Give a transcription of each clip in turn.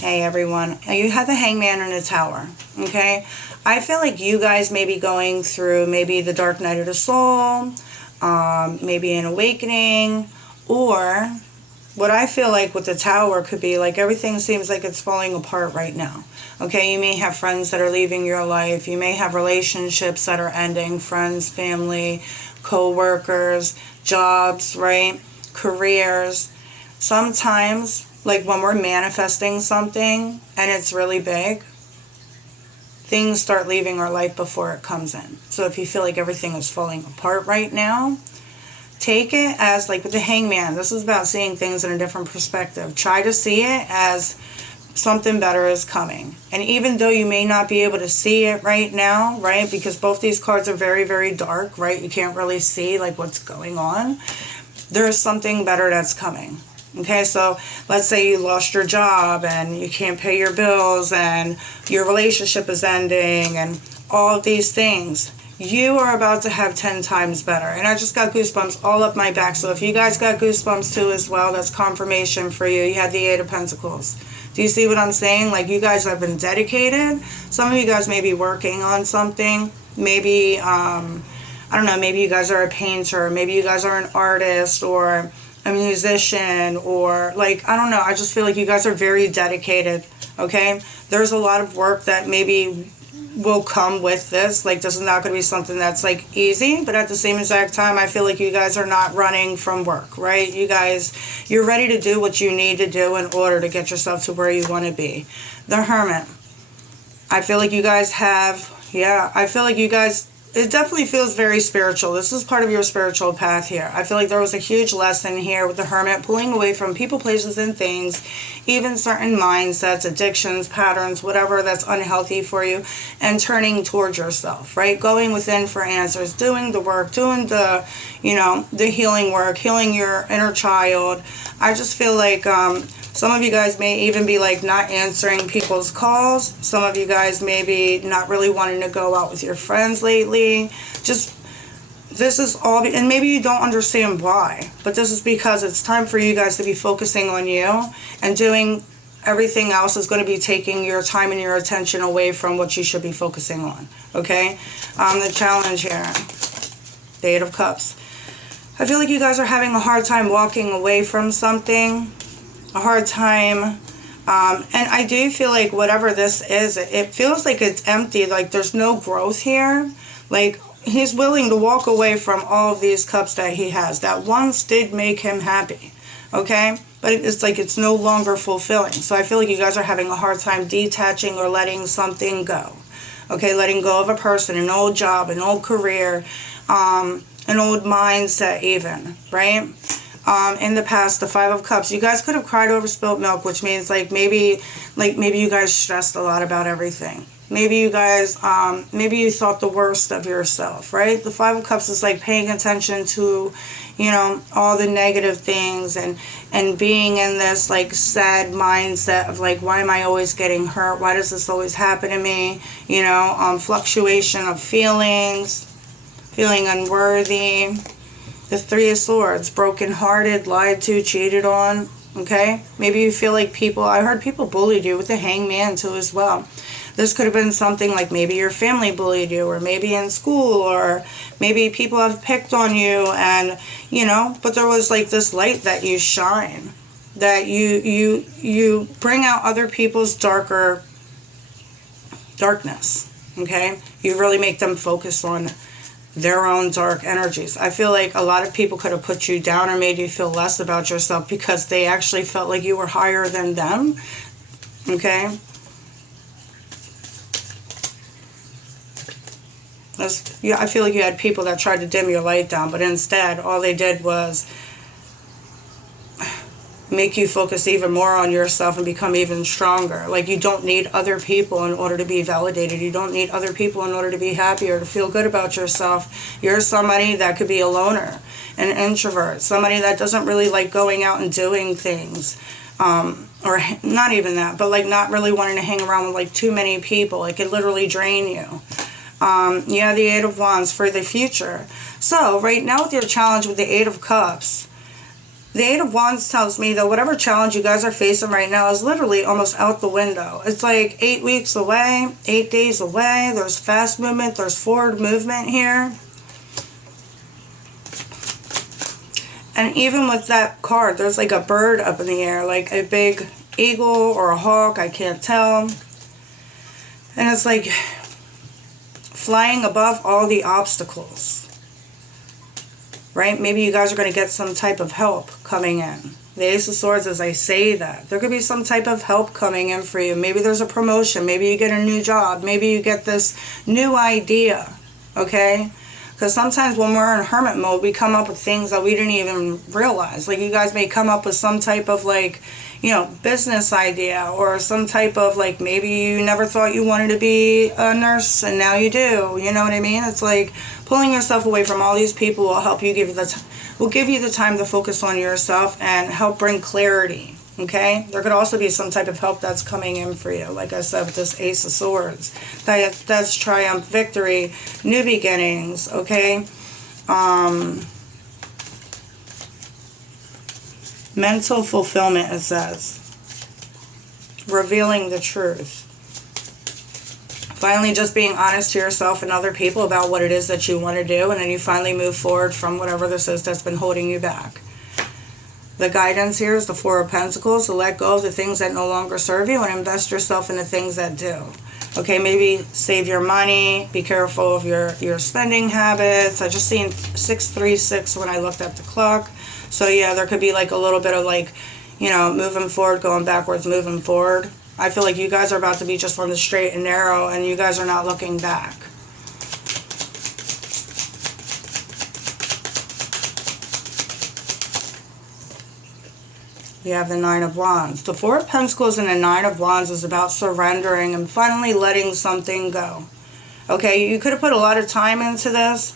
Hey everyone, you have the Hangman and the Tower, okay? I feel like you guys may be going through maybe the dark night of the soul, maybe an awakening, or what I feel like with the Tower could be like everything seems like it's falling apart right now. Okay, you may have friends that are leaving your life, you may have relationships that are ending, friends, family, co-workers, jobs, right? Careers. Sometimes, like when we're manifesting something and it's really big, things start leaving our life before it comes in. So if you feel like everything is falling apart right now, take it as like with the Hangman. This is about seeing things in a different perspective. Try to see it as something better is coming. And even though you may not be able to see it right now, right, because both these cards are very, very dark, right, you can't really see like what's going on, there's something better that's coming. Okay, so let's say you lost your job and you can't pay your bills and your relationship is ending and all of these things. You are about to have 10 times better. And I just got goosebumps all up my back. So if you guys got goosebumps too as well, that's confirmation for you. You had the Eight of Pentacles. Do you see what I'm saying? Like you guys have been dedicated. Some of you guys may be working on something. Maybe, I don't know, maybe you guys are a painter. Maybe you guys are an artist or a musician or like, I don't know. I just feel like you guys are very dedicated, okay? There's a lot of work that maybe will come with this. Like this is not going to be something that's like easy, but at the same exact time, I feel like you guys are not running from work, right? You guys, you're ready to do what you need to do in order to get yourself to where you want to be. The Hermit. I feel like you guys have, I feel like you guys, it definitely feels very spiritual. This is part of your spiritual path here. I feel like there was a huge lesson here with the Hermit, pulling away from people, places, and things, even certain mindsets, addictions, patterns, whatever that's unhealthy for you, and turning towards yourself, right? Going within for answers, doing the work, doing the, the healing work, healing your inner child. I just feel like some of you guys may even be like not answering people's calls. Some of you guys may be not really wanting to go out with your friends lately. Just, this is all, and maybe you don't understand why, but this is because it's time for you guys to be focusing on you, and doing everything else is going to be taking your time and your attention away from what you should be focusing on, okay? The challenge here, the Eight of Cups. I feel like you guys are having a hard time walking away from something, a hard time, and I do feel like whatever this is, it feels like it's empty, like there's no growth here. Like he's willing to walk away from all of these cups that he has that once did make him happy, okay, but it's like it's no longer fulfilling. So I feel like you guys are having a hard time detaching or letting something go, okay, letting go of a person, an old job, an old career, an old mindset even, right? In the past, the Five of Cups, you guys could have cried over spilt milk, which means maybe you guys stressed a lot about everything. Maybe you guys, maybe you thought the worst of yourself, right? The Five of Cups is like paying attention to, all the negative things and being in this like sad mindset of like, why am I always getting hurt? Why does this always happen to me? Fluctuation of feelings, feeling unworthy. The Three of Swords, broken-hearted, lied to, cheated on, okay? Maybe you feel like I heard people bullied you with the Hangman too as well. This could have been something like maybe your family bullied you, or maybe in school, or maybe people have picked on you, and, but there was like this light that you shine, that you bring out other people's darkness, okay? You really make them focus on their own dark energies. I feel like a lot of people could have put you down or made you feel less about yourself because they actually felt like you were higher than them, okay? I feel like you had people that tried to dim your light down, but instead all they did was make you focus even more on yourself and become even stronger. Like you don't need other people in order to be validated. You don't need other people in order to be happy or to feel good about yourself. You're somebody that could be a loner, an introvert, somebody that doesn't really like going out and doing things. Or not even that, but like not really wanting to hang around with like too many people. It could literally drain you. The Eight of Wands for the future. So right now with your challenge with the Eight of Cups, The Eight of Wands tells me that whatever challenge you guys are facing right now is literally almost out the window. It's like 8 weeks away, 8 days away. There's fast movement, there's forward movement here. And even with that card, there's like a bird up in the air, like a big eagle or a hawk, I can't tell. And it's like flying above all the obstacles. Right? Maybe you guys are going to get some type of help coming in. The Ace of Swords, as I say that, there could be some type of help coming in for you. Maybe there's a promotion. Maybe you get a new job. Maybe you get this new idea. Okay? Because sometimes when we're in hermit mode, we come up with things that we didn't even realize. Like you guys may come up with some type of like, you know, business idea or some type of like, maybe you never thought you wanted to be a nurse and now you do. You know what I mean? It's like pulling yourself away from all these people will help you will give you the time to focus on yourself and help bring clarity. Okay? There could also be some type of help that's coming in for you. Like I said, with this Ace of Swords. That's triumph, victory, new beginnings. Okay? Mental fulfillment, it says. Revealing the truth. Finally just being honest to yourself and other people about what it is that you want to do, and then you finally move forward from whatever this is that's been holding you back. The guidance here is the Four of Pentacles, to let go of the things that no longer serve you and invest yourself in the things that do. Okay, maybe save your money, be careful of your spending habits. I just seen 636 when I looked at the clock. So yeah, there could be like a little bit of like, you know, moving forward, going backwards, moving forward. I feel like you guys are about to be just on the straight and narrow and you guys are not looking back. You have the Nine of Wands. The Four of Pentacles and the Nine of Wands is about surrendering and finally letting something go. Okay, you could have put a lot of time into this,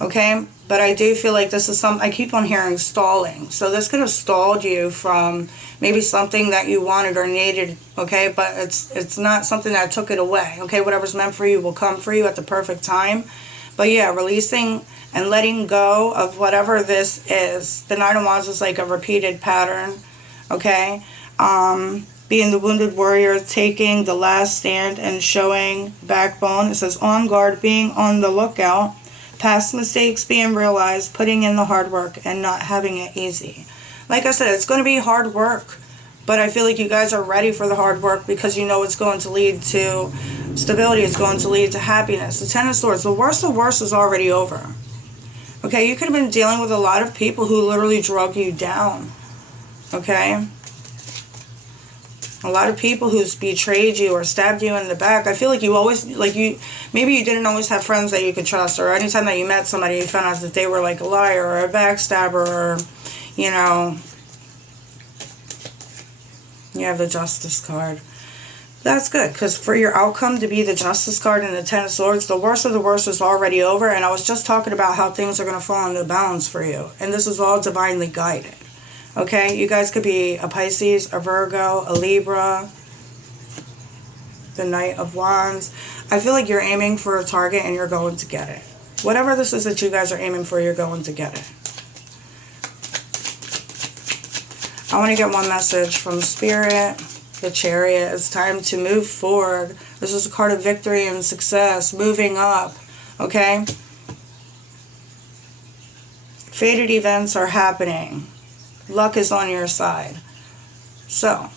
okay? But I do feel like this is I keep on hearing stalling. So this could have stalled you from maybe something that you wanted or needed, okay? But it's not something that took it away, okay? Whatever's meant for you will come for you at the perfect time. But yeah, releasing and letting go of whatever this is. The Nine of Wands is like a repeated pattern. Okay, being the wounded warrior, taking the last stand and showing backbone. It says on guard, being on the lookout, past mistakes being realized, putting in the hard work and not having it easy. Like I said, it's going to be hard work, but I feel like you guys are ready for the hard work because you know it's going to lead to stability. It's going to lead to happiness. The Ten of Swords, the worst of worst is already over. Okay, you could have been dealing with a lot of people who literally drug you down. Okay, a lot of people who's betrayed you or stabbed you in the back. I feel like you always, maybe you didn't always have friends that you could trust, or anytime that you met somebody, you found out that they were like a liar or a backstabber, or, you know, you have the Justice card. That's good, because for your outcome to be the Justice card and the Ten of Swords, the worst of the worst is already over, and I was just talking about how things are going to fall into balance for you, and this is all divinely guided. Okay, you guys could be a Pisces, a Virgo, a Libra, the Knight of Wands. I feel like you're aiming for a target and you're going to get it. Whatever this is that you guys are aiming for, you're going to get it. I want to get one message from Spirit. The Chariot. It's time to move forward. This is a card of victory and success, moving up. Okay? Fated events are happening. Luck is on your side. So,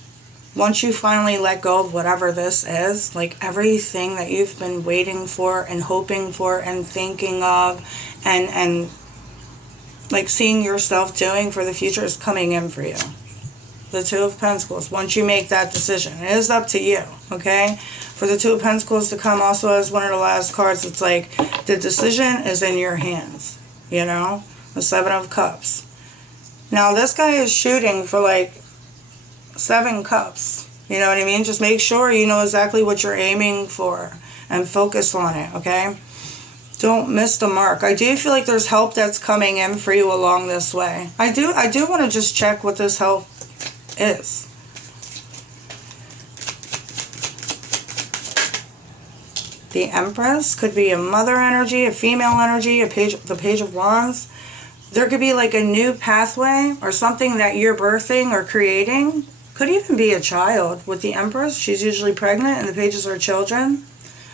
once you finally let go of whatever this is, like everything that you've been waiting for and hoping for and thinking of and like seeing yourself doing for the future is coming in for you. The Two of Pentacles. Once you make that decision, it is up to you, okay? For the Two of Pentacles to come also as one of the last cards, it's like the decision is in your hands, you know? The Seven of Cups. Now, this guy is shooting for like 7 cups. You know what I mean? Just make sure you know exactly what you're aiming for and focus on it, okay? Don't miss the mark. I do feel like there's help that's coming in for you along this way. I do want to just check what this help is. The Empress could be a mother energy, a female energy, the Page of Wands. there could be like a new pathway or something that you're birthing or creating. Could even be a child with the Empress. She's usually pregnant and the pages are children.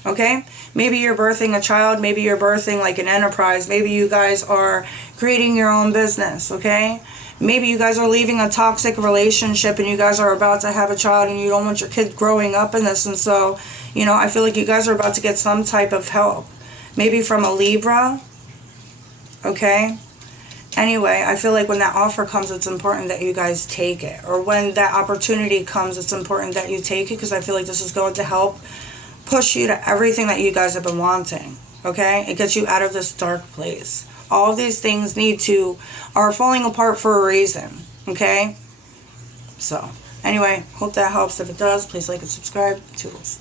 Okay? Maybe you're birthing a child. Maybe you're birthing like an enterprise. Maybe you guys are creating your own business. Okay? Maybe you guys are leaving a toxic relationship and you guys are about to have a child and you don't want your kid growing up in this. And so, you know, I feel like you guys are about to get some type of help. Maybe from a Libra. Okay? Anyway, I feel like when that offer comes, it's important that you guys take it. Or when that opportunity comes, it's important that you take it, because I feel like this is going to help push you to everything that you guys have been wanting. Okay? It gets you out of this dark place. All of these things are falling apart for a reason. Okay? So, anyway, hope that helps. If it does, please like and subscribe. Toodles.